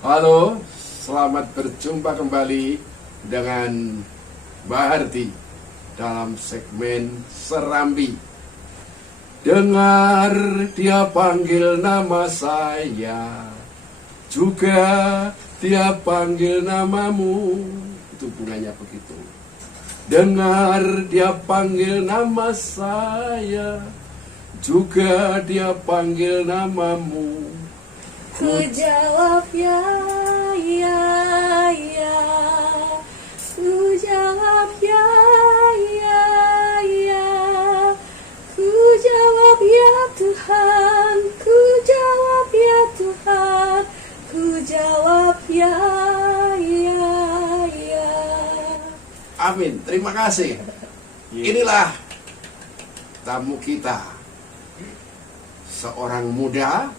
Halo, selamat berjumpa kembali dengan Mbak Hardi dalam segmen Serambi. Dengar dia panggil nama saya, juga dia panggil namamu. Itu bunganya begitu. Dengar dia panggil nama saya, juga dia panggil namamu. Ku jawab ya, ya, ya. Ku jawab ya, ya, ya. Ku jawab ya Tuhan, ku jawab ya Tuhan, ku jawab ya, ya, ya. Amin, terima kasih. Inilah tamu kita, seorang muda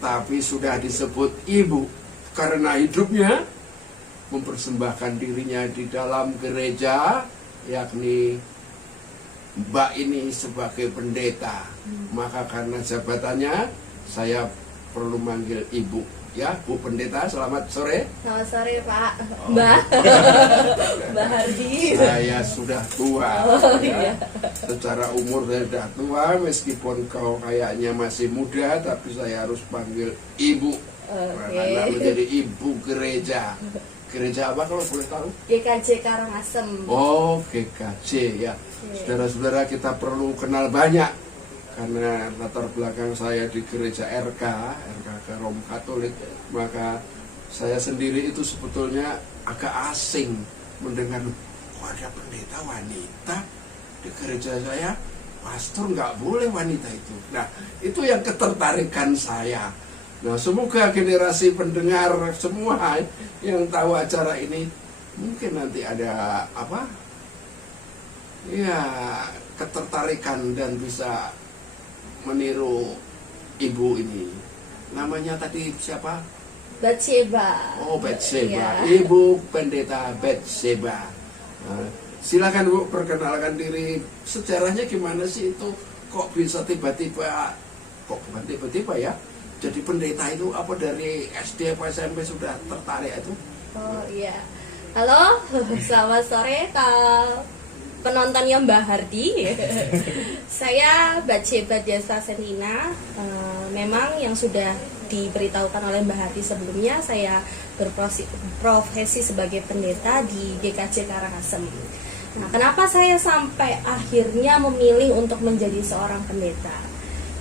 tapi sudah disebut ibu karena hidupnya mempersembahkan dirinya di dalam gereja, yakni Mbak ini sebagai pendeta. Maka karena jabatannya saya perlu manggil ibu. Ya, Bu Pendeta, selamat sore. Selamat sore Pak, Mbak, Mbak Hardi. Saya sudah tua. Oh, Ya. iya. Secara umur saya sudah tua, meskipun kau kayaknya masih muda, tapi saya harus panggil ibu. Karena menjadi ibu gereja. Gereja apa kalau boleh tahu? GKJ Karangasem. Oh, GKJ ya. Saudara-saudara, kita perlu kenal banyak. Karena latar belakang saya di gereja RK Rom Katolik, maka saya sendiri itu sebetulnya agak asing mendengar, kok ada pendeta wanita di gereja saya, pastor nggak boleh wanita itu. Nah, itu yang ketertarikan saya. Nah, semoga generasi pendengar semua yang tahu acara ini, mungkin nanti ada apa? Ya, ketertarikan dan bisa meniru ibu ini. Namanya tadi siapa? Batseba. Oh, Batseba. Iya. Ibu Pendeta Batseba. Nah, silakan Bu, perkenalkan diri. Sejarahnya gimana sih itu? Kok bisa tiba-tiba, kok bukan tiba-tiba ya, jadi pendeta itu? Apa dari SD atau SMP sudah tertarik itu? Oh iya. Halo, selamat sore penontonnya Mbak Hardi. Saya Batseba Diasta Senina. Memang yang sudah diberitahukan oleh Mbak Hardi sebelumnya, saya berprofesi sebagai pendeta di GKJ Karangasem. Nah, kenapa saya sampai akhirnya memilih untuk menjadi seorang pendeta?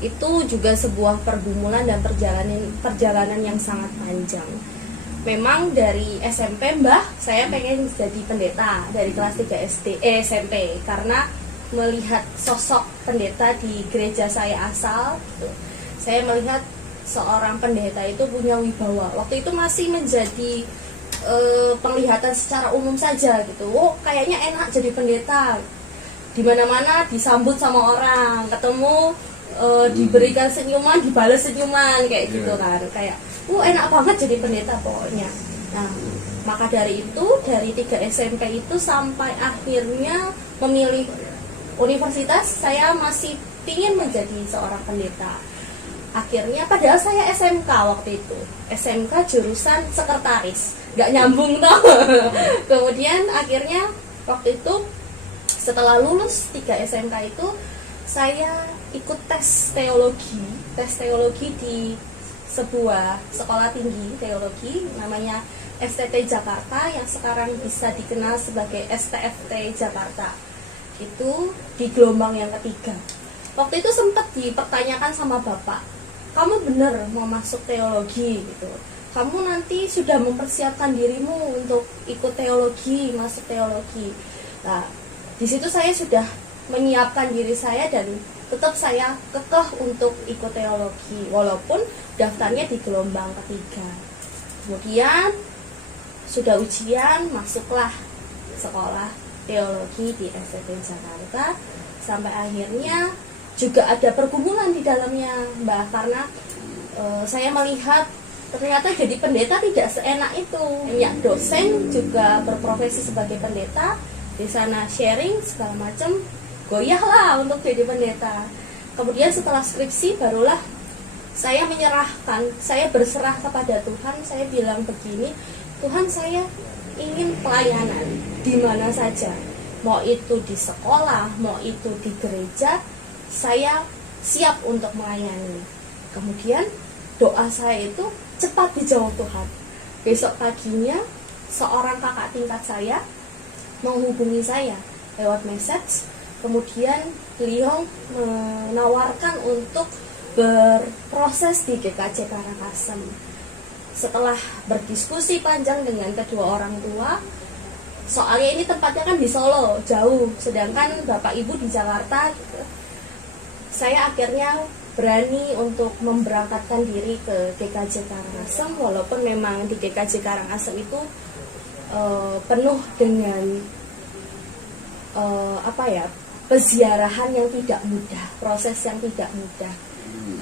Itu juga sebuah pergumulan dan perjalanan yang sangat panjang. Memang dari SMP saya pengen jadi pendeta dari kelas 3 SMP, karena melihat sosok pendeta di gereja saya asal gitu. Saya melihat seorang pendeta itu punya wibawa. Waktu itu masih menjadi penglihatan secara umum saja gitu. Oh, kayaknya enak jadi pendeta. Di mana-mana disambut sama orang, ketemu diberikan senyuman, dibalas senyuman kayak gitu kan. Kayak enak banget jadi pendeta pokoknya. Nah, maka dari itu, dari 3 SMP itu sampai akhirnya memilih universitas, saya masih ingin menjadi seorang pendeta. Akhirnya, padahal saya SMK waktu itu, SMK jurusan sekretaris, nggak nyambung toh. Kemudian akhirnya waktu itu setelah lulus 3 SMK itu, saya ikut tes teologi di sebuah sekolah tinggi teologi namanya STT Jakarta, yang sekarang bisa dikenal sebagai STFT Jakarta. Itu di gelombang yang ketiga. Waktu itu sempat dipertanyakan sama bapak, kamu benar mau masuk teologi gitu? Kamu nanti sudah mempersiapkan dirimu untuk ikut teologi, masuk teologi. Nah, di situ saya sudah menyiapkan diri saya dan tetap saya kekeh untuk ikut teologi walaupun daftarnya di gelombang ketiga. Kemudian sudah ujian, masuklah sekolah teologi di STT Jakarta, sampai akhirnya juga ada pergumulan di dalamnya, Mbak, karena saya melihat ternyata jadi pendeta tidak seenak itu. Ya, dosen juga berprofesi sebagai pendeta, di sana sharing segala macam, goyah lah untuk jadi pendeta. Kemudian setelah skripsi barulah saya menyerahkan, saya berserah kepada Tuhan. Saya bilang begini, Tuhan, saya ingin pelayanan di mana saja, mau itu di sekolah, mau itu di gereja, saya siap untuk melayani. Kemudian doa saya itu cepat dijawab Tuhan. Besok paginya seorang kakak tingkat saya menghubungi saya lewat message. Kemudian beliau menawarkan untuk berproses di GKJ Karangasem. Setelah berdiskusi panjang dengan kedua orang tua, soalnya ini tempatnya kan di Solo, jauh, sedangkan bapak ibu di Jakarta gitu. Saya akhirnya berani untuk memberangkatkan diri ke GKJ Karangasem, walaupun memang di GKJ Karangasem itu penuh dengan peziarahan yang tidak mudah, proses yang tidak mudah.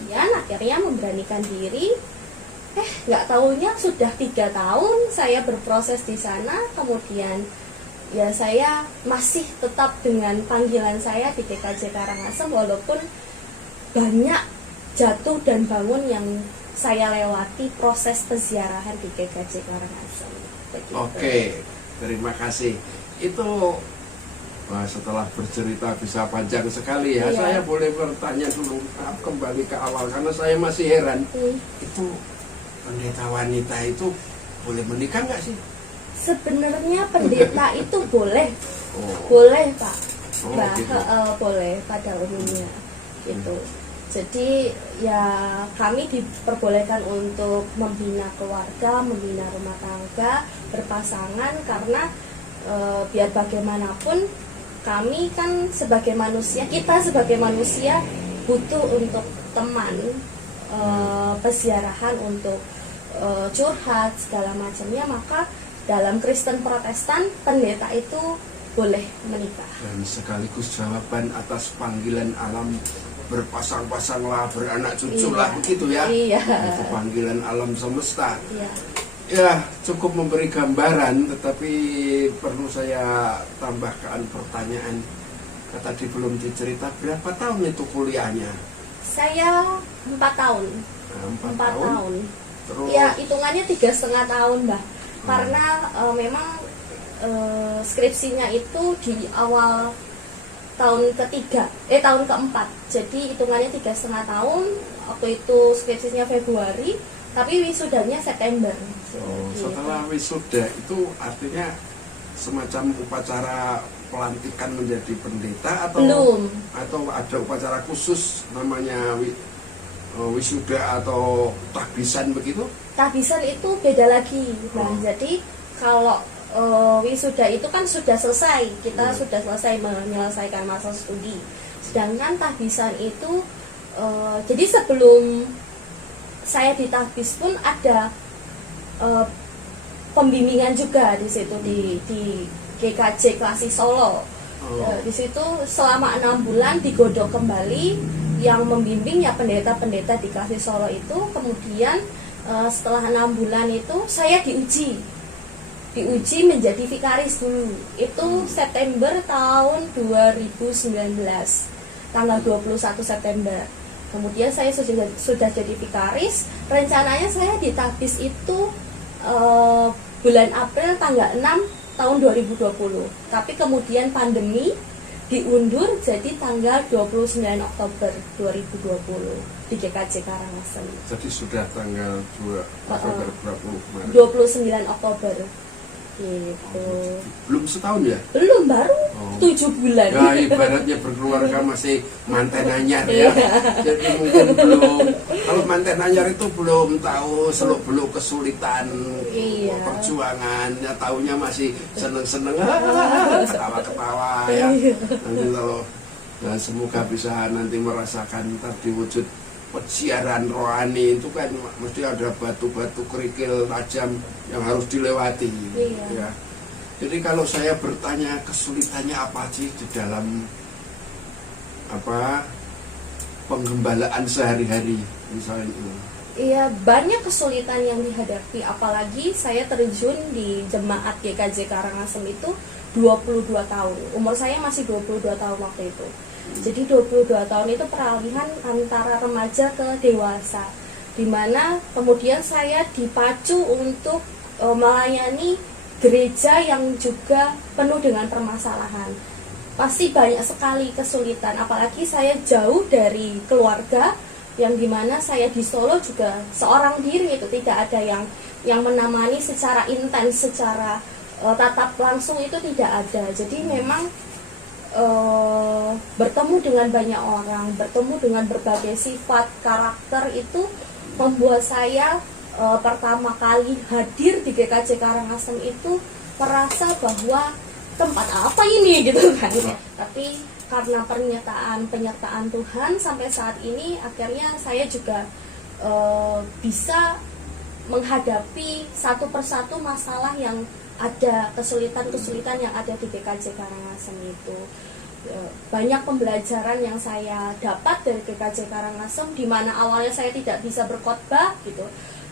Ya, akhirnya memberanikan diri. Nggak taunya sudah 3 tahun saya berproses di sana. Kemudian ya saya masih tetap dengan panggilan saya di GKJ Karangasem, walaupun banyak jatuh dan bangun yang saya lewati proses peziarahan di GKJ Karangasem. Begitu. Oke, terima kasih. Itu setelah bercerita bisa panjang sekali ya. Iya. Saya boleh bertanya dulu kembali ke awal karena saya masih heran. Itu pendeta wanita itu boleh menikah nggak sih? Sebenarnya pendeta itu boleh, Oh. boleh Pak, Gitu. boleh pada umumnya gitu. Jadi ya kami diperbolehkan untuk membina keluarga, membina rumah tangga, berpasangan, karena biar bagaimanapun kami kan sebagai manusia, kita sebagai manusia butuh untuk teman, peziarahan, untuk curhat segala macamnya. Maka dalam Kristen Protestan pendeta itu boleh menikah. Dan sekaligus jawaban atas panggilan alam, berpasang-pasanglah, beranak cuculah, Iya. begitu ya. Iya. Itu panggilan alam semesta. Iya. Ya, cukup memberi gambaran, tetapi perlu saya tambahkan pertanyaan. Tadi belum dicerita berapa tahun itu kuliahnya? Saya 4 tahun. Nah, 4 tahun. Terus Ya, hitungannya 3,5 tahun, Mbak. Karena memang skripsinya itu di awal tahun tahun keempat. Jadi hitungannya 3,5 tahun. Waktu itu skripsinya Februari, tapi wisudanya September. Setelah wisuda itu artinya semacam upacara pelantikan menjadi pendeta atau Belum. atau ada upacara khusus namanya wisuda atau tahbisan begitu? Tahbisan itu beda lagi. Nah, jadi kalau wisuda itu kan sudah selesai, kita sudah selesai menyelesaikan masa studi. Sedangkan tahbisan itu jadi sebelum saya ditahbis pun ada pembimbingan juga di situ di GKJ Klasik Solo. Di situ selama 6 bulan digodok kembali, yang membimbing ya pendeta-pendeta di Klasik Solo itu. Kemudian setelah 6 bulan itu saya diuji menjadi vikaris dulu. Itu September tahun 2019, tanggal 21 September. Kemudian saya sudah jadi vikaris. Rencananya saya ditahbis itu bulan April tanggal 6 tahun 2020. Tapi kemudian pandemi diundur jadi tanggal 29 Oktober 2020 di GKJ Karangasem. Jadi sudah tanggal 2 Oktober 20 kemarin. 29 Oktober gitu. Belum setahun ya? Belum, baru 7 bulan. Ya, ibaratnya berkeluarga masih manten anyar ya. Jadi mungkin belum, kalau manten anyar itu belum tahu seluk-beluk kesulitan Iya. perjuangan, ya taunya masih seneng-seneng, ketawa-ketawa ya. Nanti kalau semoga bisa nanti merasakan tadi wujud peziarahan rohani itu kan mesti ada batu-batu kerikil tajam yang harus dilewati. Iya. Ya. Jadi kalau saya bertanya kesulitannya apa sih di dalam penggembalaan sehari-hari misalnya itu? Iya, banyak kesulitan yang dihadapi, apalagi saya terjun di jemaat GKJ Karangasem itu 22 tahun. Umur saya masih 22 tahun waktu itu. Jadi 22 tahun itu peralihan antara remaja ke dewasa. dimana kemudian saya dipacu untuk melayani gereja yang juga penuh dengan permasalahan. Pasti banyak sekali kesulitan, apalagi saya jauh dari keluarga, yang dimana saya di Solo juga seorang diri, itu tidak ada yang menemani secara intens, secara tatap langsung, itu tidak ada. Jadi memang bertemu dengan banyak orang, bertemu dengan berbagai sifat, karakter, itu membuat saya pertama kali hadir di GKJ Karangasem itu merasa bahwa tempat apa ini gitu kan. Tapi karena penyertaan Tuhan sampai saat ini, akhirnya saya juga bisa menghadapi satu persatu masalah yang ada, kesulitan yang ada di GKJ Karangasem itu. Banyak pembelajaran yang saya dapat dari GKJ Karangasem, di mana awalnya saya tidak bisa berkhotbah gitu,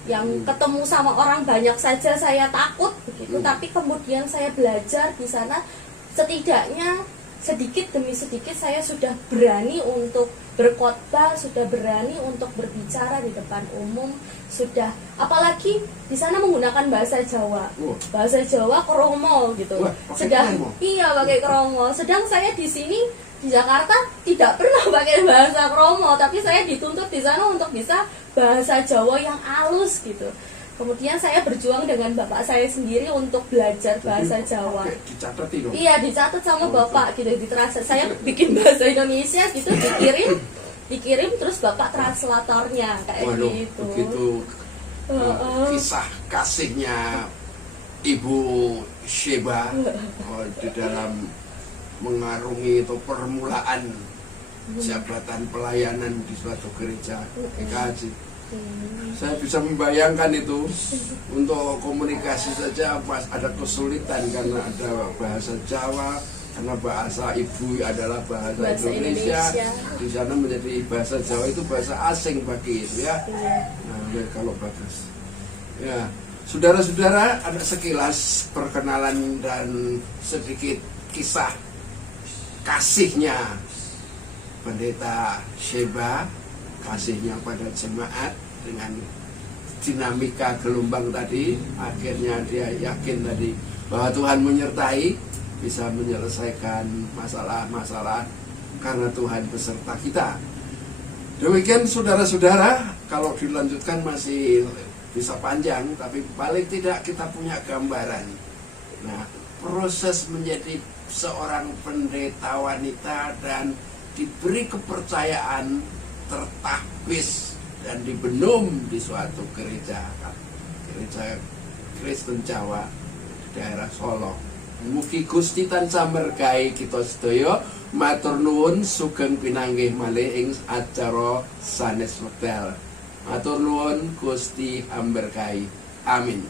yang ketemu sama orang banyak saja saya takut begitu, tapi kemudian saya belajar di sana, setidaknya sedikit demi sedikit saya sudah berani untuk berkhotbah, sudah berani untuk berbicara di depan umum, sudah, apalagi di sana menggunakan bahasa Jawa, bahasa Jawa kromo gitu. Sedang iya pakai kromo, sedang saya di sini di Jakarta tidak pernah pakai bahasa kromo, tapi saya dituntut di sana untuk bisa bahasa Jawa yang halus gitu. Kemudian saya berjuang dengan bapak saya sendiri untuk belajar bahasa Jawa. Dicatat itu? Iya, dicatat sama bapak gitu, saya bikin bahasa Indonesia gitu, dikirim terus bapak translatornya kayak gitu. Begitu kisah kasihnya Ibu Sheba di dalam mengarungi itu permulaan jabatan pelayanan di suatu gereja GKJ. Saya bisa membayangkan itu, untuk komunikasi saja pas ada kesulitan karena ada bahasa Jawa, karena bahasa ibu adalah bahasa Indonesia. Di sana menjadi bahasa Jawa itu bahasa asing bagi itu ya. Nah, kalau bagus. Ya, saudara-saudara, ada sekilas perkenalan dan sedikit kisah kasihnya Pendeta Sheba, kasihnya pada jemaat dengan dinamika gelombang tadi. Akhirnya dia yakin tadi bahwa Tuhan menyertai, bisa menyelesaikan masalah-masalah karena Tuhan beserta kita. Demikian saudara-saudara, kalau dilanjutkan masih bisa panjang, tapi paling tidak kita punya gambaran. Nah, proses menjadi seorang pendeta wanita dan diberi kepercayaan, tertahbis dan dibenum di suatu gereja Kristen Jawa di daerah Solo. Mugi Gusti tansah berkahi kita sedaya. Matur nuwun sugeng pinanggih malih ing acara sanes wekdal. Matur nuwun Gusti amberkahi. Amin.